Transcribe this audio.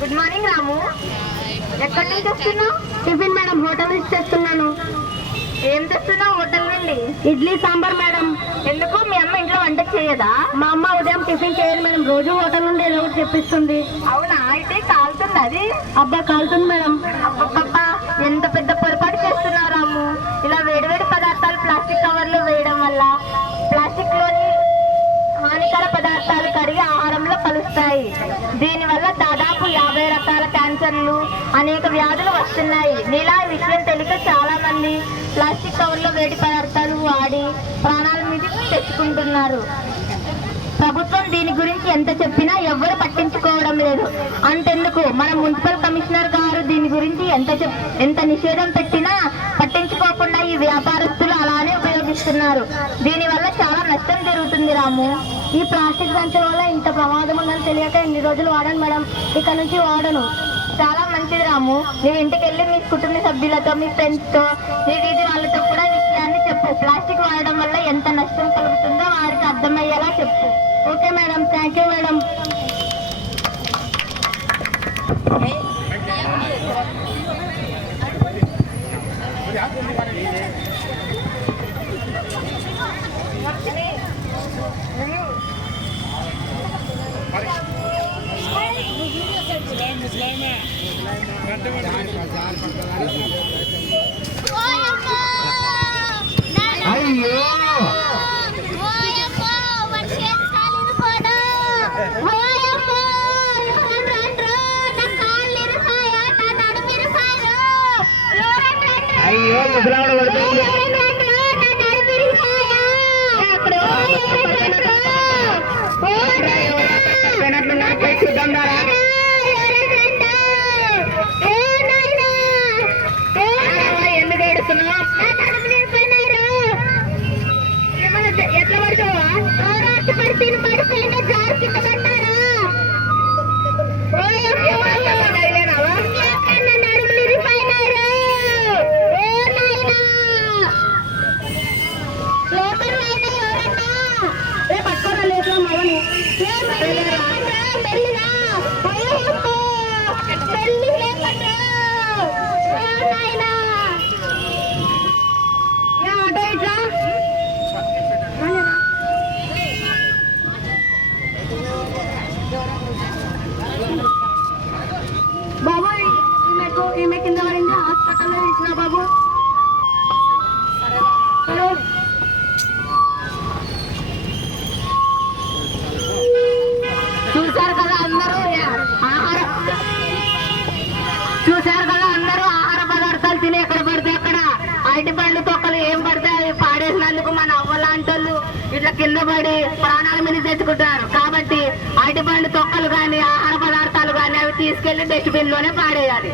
Good morning రాము. ఎక్కడి నుంచి వస్తున్నావు? టిఫిన్ మేడం, హోటల్ నుంచి తెస్తున్నాను. ఏం తెస్తున్నావు హోటల్ నుండి? ఇడ్లీ సాంబార్ మేడం. ఎందుకు మీ అమ్మ ఇంట్లో వంట చేయదా? మా అమ్మ ఉదయం టిఫిన్ చేయదు మేడం, రోజు హోటల్ నుండి ఏదో ఒకటి తెప్పిస్తుంది. అవునా? అయితే కాలుతుంది అది? అబ్బా కాలుతుంది మేడం. అబ్బా ఎంత పెద్ద పొరపాటు చేస్తున్నావు రాము. ఇలా వేడివేడి పదార్థాలు ప్లాస్టిక్ కవర్లో వేయడం వల్ల ప్లాస్టిక్ లోని హానికర పదార్థాలు కడిగి ఆహారంలో కలుస్తాయి. దీనివల్ల దాదాపు 50 రకాల క్యాన్సర్లు, అనేక వ్యాధులు వస్తున్నాయి. నీలా విషయం తెలియక చాలా మంది ప్లాస్టిక్ కవర్లో వేడి పదార్థాలు వాడి ప్రాణాల మీద తెచ్చుకుంటున్నారు. ప్రభుత్వం దీని గురించి ఎంత చెప్పినా ఎవ్వరు పట్టించుకోవడం లేదు. అంతెందుకు మన మున్సిపల్ కమిషనర్ గారు దీని గురించి ఎంత నిషేధం పెట్టినా పట్టించుకోకుండా ఈ వ్యాపారస్తులు అలానే ఉపయోగిస్తున్నారు. దీనివల్ల చాలా నష్టం జరుగుతుంది రాము. ఈ ప్లాస్టిక్ సంచుల వల్ల ఇంత ప్రమాదం ఉందని తెలియక ఇన్ని రోజులు వాడాను మేడం, ఇక్కడ నుంచి వాడను. చాలా మంచిది రాము. నీ ఇంటికి వెళ్ళి మీ కుటుంబ సభ్యులతో, మీ ఫ్రెండ్స్ తో, నీ వీధి వాళ్ళతో కూడా విషయాన్ని చెప్పు. ప్లాస్టిక్ వాడడం వల్ల ఎంత నష్టం కలుగుతుందో వారికి అర్థమయ్యేలా చెప్పు. Okay madam, thank you madam. అయ్యో అయ్యో ముసలావిడ పడుతుంది. ఎందుకు ఏడుస్తున్నావు? ఎట్లా పడుకోవా? బాబు ఈమె కింద పడింది, హాస్పిటల్లో ఇచ్చిన బాబు. చూశారు కదా అందరూ ఆహార పదార్థాలు తిని ఎక్కడ పడితే అక్కడ అరటి పండ్లు తొక్కలు ఏం పడితే అవి పాడేసినందుకు మన అవ్వలాంటోళ్ళు ఇట్లా కింద పడి ప్రాణాల మీద తెచ్చుకుంటారు. కాబట్టి అరటి పండ్లు తొక్కలు కానీ ఆహార పదార్థాలు కానీ అవి తీసుకెళ్లి డస్ట్బిన్ లోనే పాడేయాలి.